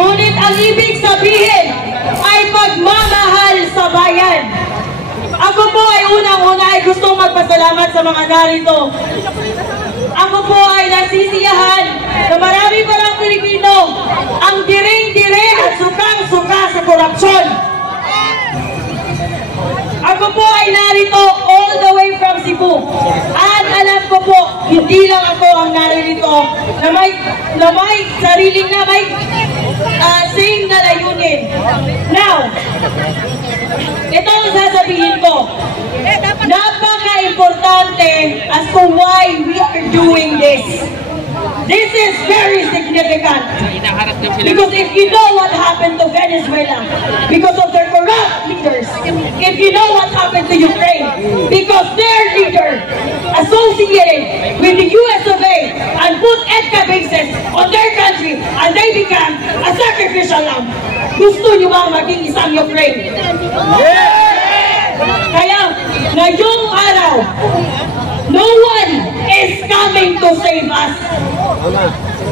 Ngunit ang ibig sabihin ay pagmamahal sa bayan. Ako po ay unang-una ay gustong magpasalamat sa mga narito. Ako po ay nasisiyahan na marami palang Pilipino ang diring-diring at sukang-suka sa korupsyon. Ako po ay narito all the way from Cebu. At alam ko po, hindi lang ako ang narito na may sariling na may same na layunin. Now, ito ang sasabihin ko. Napaka-importante as to why we are doing this. This is very significant. Because if you know what happened to Venezuela, because of their corrupt leaders, if you know what happened to Ukraine, because their leader associated with the US of A and put EDCA bases on their country and they became a sacrificial lamb. Gusto nyo ba maging isang Ukraine? Kaya, ngayong araw, no one is coming to save us.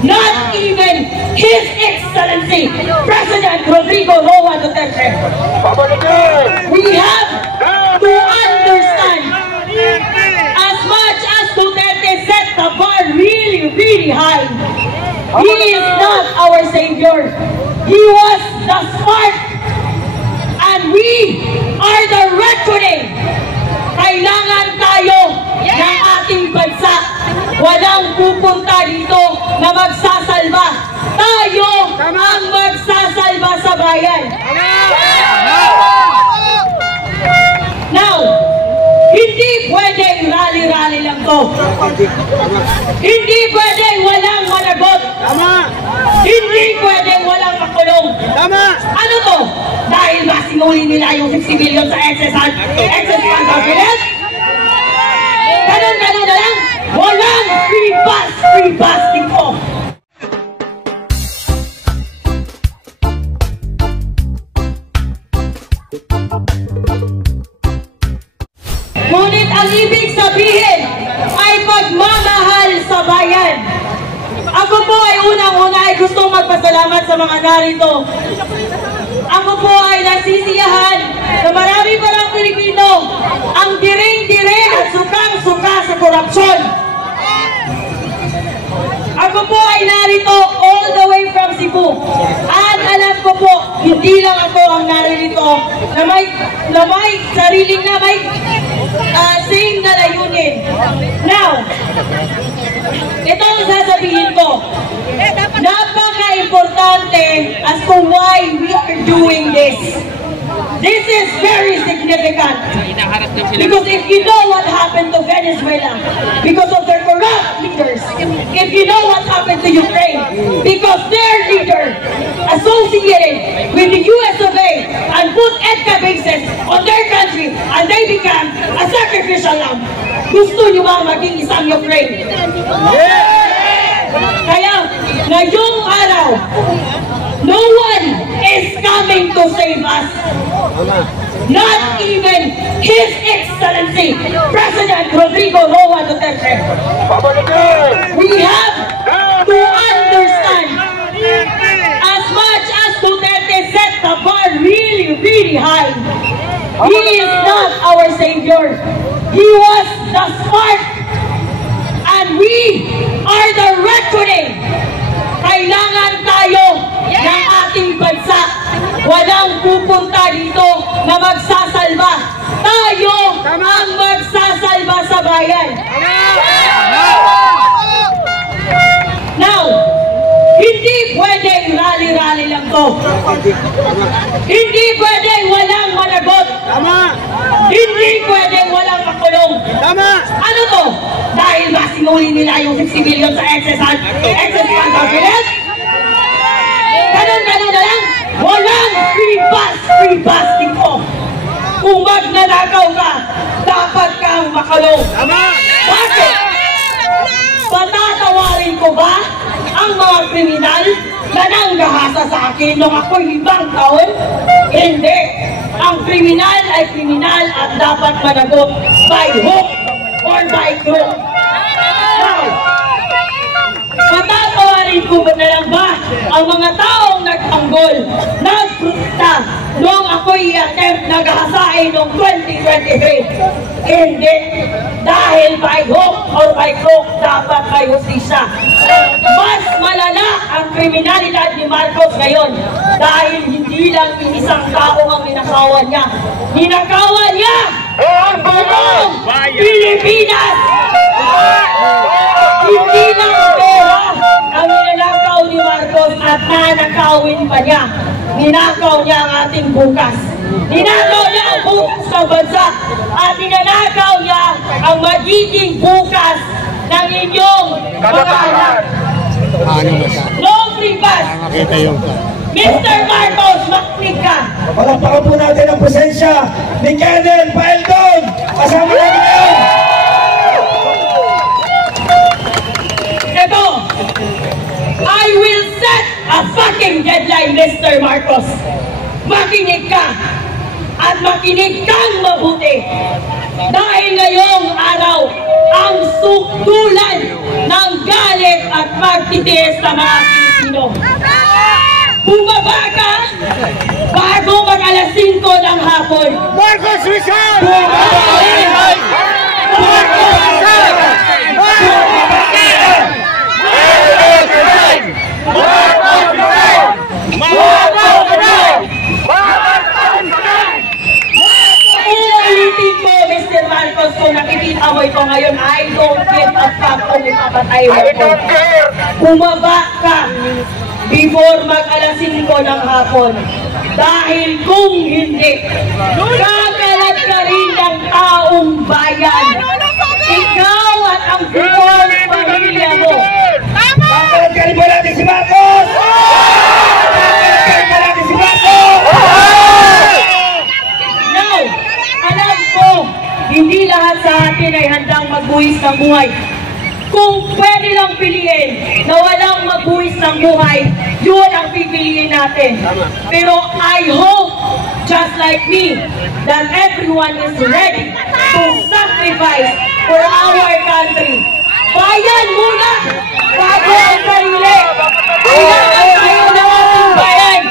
Not even His Excellency, President Rodrigo Roa Duterte. We have to understand, as much as Duterte set the bar really, really high, he is not our savior. He was the spark, and we are the reckoning. Kailangan tayo ng ating bansa. Walang pupunta dito na magsasalba. Tayo ang magsasalba sa bayan. Now, hindi pwedeng rally-rally lang to. Hindi pwedeng walang managot. Hindi pwedeng walang makulong. Ano to? Dahil ba sinuli nila yung 60 billion sa excess fund bill? Ganun na lang. Walang free bus dito. Ngunit ang ibig sabihin ay pagmamahal sa bayan. Ako po ay unang-una ay gustong magpasalamat sa mga narito. Ako po ay nasisiyahan na marami palang Pilipino ang diring-diring at sukang-suka sa korupsyon. Ako po ay narito all the way from Cebu. At alam ko po, hindi lang ako ang narito na may sariling na may same na layunin. Now, ito ang sasabihin ko. Napaka-importante as to why we are doing this. This is very significant. Because if you know what happened to Venezuela, because of their corrupt leaders, if you know what happened to Ukraine, because their leader associated with the US of A and put EDCA bases on their country and they became a sacrificial lamb. Gusto nyo ba maging isang Ukraine? Kaya, ngayong araw, no one is coming to save us. Not even His Excellency, President Rodrigo Roa Duterte. We have to understand, as much as Duterte set the bar really, really high, he is not our savior. He was the spark, and we are the reckoning. Kailangan tayo ng ating bansa. Walang pupunta dito na magsasalba. Tayo ang magsasalba sa bayan. Now, hindi pwedeng rally-rally lang to. Hindi pwedeng walang managot. Hindi pwedeng walang makulong. Ano to? Dahil ba sinuli nila yung 60 billion sa excess fund bill? Ganun na lang. Walang free bus dito. Kung magnanakaw ka, dapat kang makulong. Bakit? Patatawarin ko ba ang mga kriminal na nanggahasa sa akin nung ako'y 5 taon? Hindi. Ang kriminal ay kriminal at dapat managot by hook or by crook. Now, patatawarin Inuulit ko ba na lang ba ang mga taong nagtanggol, nagprotesta noong ako'y attempt naghahasain noong 2023? Hindi. Dahil by hook or by crook, dapat may hustisya. Mas malala ang kriminalidad ni Marcos ngayon dahil hindi lang isang tao ang ninakawan niya. Ninakawan niya ang buong Pilipinas! Hindi lang pera ang ninakaw ni Marcos at nanakawin pa niya. Ninakaw niya ang ating bukas. Ninakaw niya ang bukas ng bansa at ninakaw niya ang magiging bukas ng inyong mga anak. No free pass! Mr. Marcos, makinig ka! Palakpakan po natin ang presensya ni Colonel Paeldon! Kasama natin ngayon! Ito, I will set a fucking deadline, Mr. Marcos. Makinig ka at makinig kang mabuti. Dahil ngayong araw, ang sukdulan ng galit at pagtitiis sa mga Pilipino. Bumaba ka bago mag-alas 5 ng hapon. Marcos Rizal! Bumaba ka! Marcos Rizal! Uulitin ko, Mr. Marcos, kung nakikita mo ito ngayon, I don't give a fuck kung ipapatay mo ko. Bumaba ka before mag-alas 5 ng hapon. Dahil kung hindi, kakalat ka rin ng taong bayan. Ikaw at ang buong pamilya mo. Kakalat ka rin po natin si Marcos! Kakalat ka rin po natin si Marcos! Now, alam ko, hindi lahat sa atin ay handang magbuwis ng buhay. Kung pwede lang piliin na walang magbuwis ng buhay, yun ang pipiliin natin. Pero I hope, just like me, that everyone is ready to sacrifice for our country. Bayan muna! Bago ang sarili! Kailangan tayo ng ating bayan!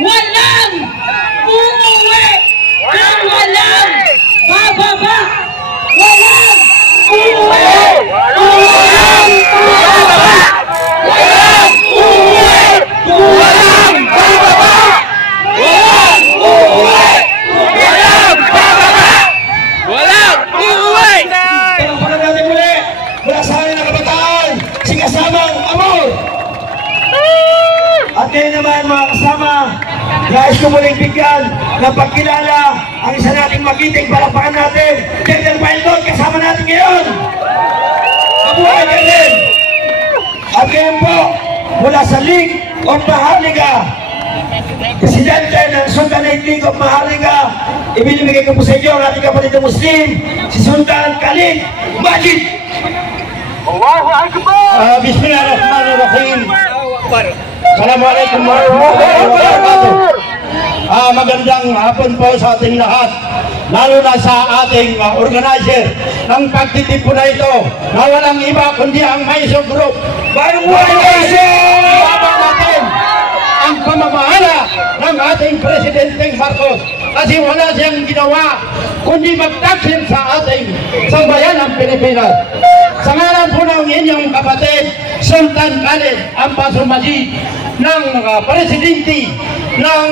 Walang umuwi! At walang bababa! Walang umuwi! Walang bababa! Walang umuwi! Walang bababa! Walang umuwi! Walang bababa! Walang uuwi! Palakpakan natin muli mula sa akin ng kabataan, si Kasamang Amor! At ngayon naman mga kasama, nais ko muling bigyan ng pagkilala ang isa nating magiting. Palakpakan natin, Colonel Paeldon, kasama natin ngayon! Mabuhay Colonel! At ngayon po, mula sa League of Maharlika, Presidente ng Sultanate League of Maharlika, ibinibigay ko po sa inyo ang ating kapatid na Muslim, si Sultan Khalid Majid! Bismillahirrahmanirrahim. Assalamualaikum warahmatullahi wabarakatuh. Magandang hapon po sa ating lahat, lalo na sa ating organizer ng pagtitipon na ito na walang iba kundi ang Maiso Group. Bagong buhay Maiso! Ibabaw natin ang pamamahala ng ating Presidente Marcos kasi wala siyang ginawa kundi magtaksil sa ating sambayan ng Pilipinas. Sa ngalan po ng inyong kapatid, Sultan Khalid Ampaso Majid, ng Presidente ng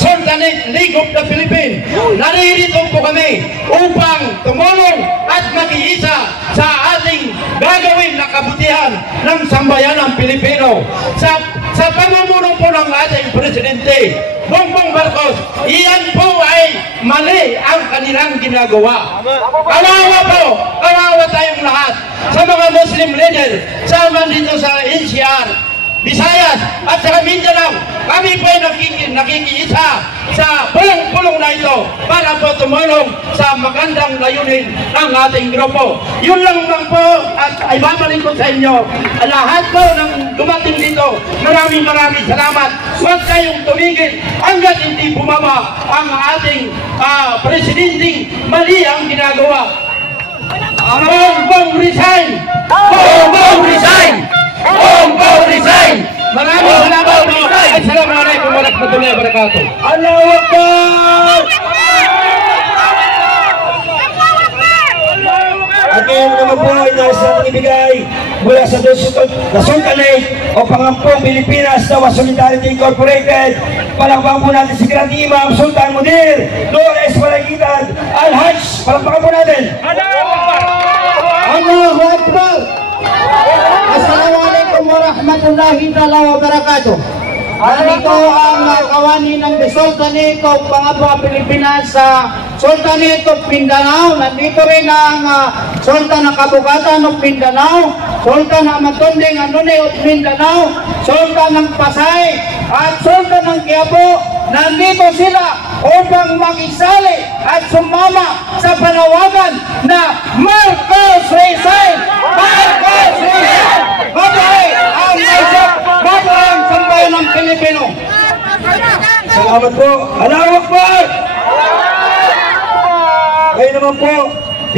Sultanate League of the Philippines, naririto po kami upang tumulong at mag-iisa sa ating gagawin na kabutihan ng sambayanang Pilipino. Sa pamumuno po ng ating Presidente Bongbong Marcos, iyan po ay mali ang kanilang ginagawa. Kawawa po, kawawa tayong lahat sa mga Muslim leader sa dito sa NCR, Visayas at sa Mindanao. Kami po ay nakikiisa sa pulong-pulong na ito para po tumulong sa magandang layunin ng ating grupo. Yun lang po at ay babalik ko sa inyo. Lahat po ng dumating dito, maraming salamat. Huwag kayong tumigil hanggat hindi bumaba ang ating presidente. Mali ang ginagawa. Bongbong resign! Bongbong resign! Bongo resign! Maraming salamat po. Assalamualaikum warahmatullahi wabarakatuh. Allahu Akbar! At ngayon naman po ay nais natin ibigay mula sa Sultanate o Pangampong Pilipinas na Solidarity Incorporated. Palakpakan po natin si Grand Imam Sultan Munir Lores Malagitan Al-Hajj. Palakpakan po natin. Allahu Akbar. Assalamualaikum warahmatullahi wabarakatuh. Nandito ang kawani ng Sultanate of Pangampong Pilipinas sa Sultanate of Mindanao. Nandito rin ang Sultan ng Kabugatan of Mindanao, Sultan ng Matunding Anune of Mindanao, Sultan ng Pasay, at Sultan ng Quiapo. Nandito sila upang makisali at sumama sa panawagan na Marcos resign! Marcos resign! Mabuhay ang isip! Mabuhay ang sambayan ng Pilipino! Salamat po. Allahu Akbar! Ngayon naman po,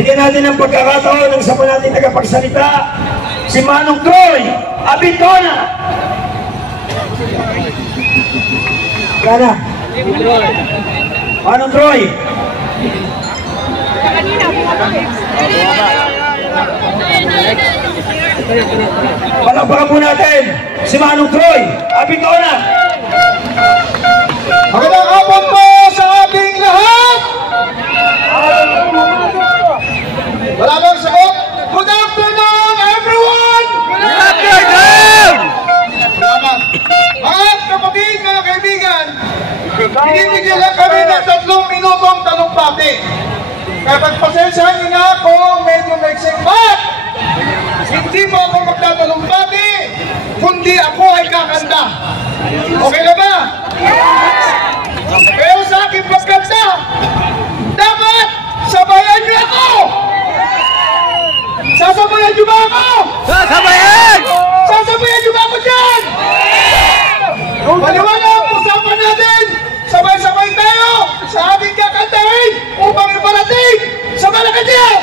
bigyan natin ng pagkakataon ng sama natin tagapagsalita, si Manong Troy Abitona. Kana. Manong Troy. Palakpakan po natin si Manong Troy Abitona. Magandang hapon po sa ating lahat! Wala bang sagot? Good afternoon, everyone! Good afternoon! Salamat. Mga kapatid, mga kaibigan, binibigyan lang kami ng 3 minutong talumpati. Kaya pagpasensyahan niyo na ako, medyo maiksing back. Hindi mo ako magtatalumpati, kundi ako ay kakanta. Okay na ba? Pero sa aking pagkanta, dapat sabayan niyo ako! Sasabayan niyo ba ako? Sasabayan! Sasabayan niyo ba ako dyan? Paliwanag ang usapan natin! Sabay-sabay tayo sa ating kakantahin upang iparating sa Malacanang!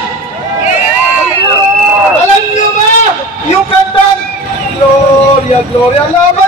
Alam niyo ba yung kantang Gloria, Gloria, Lama!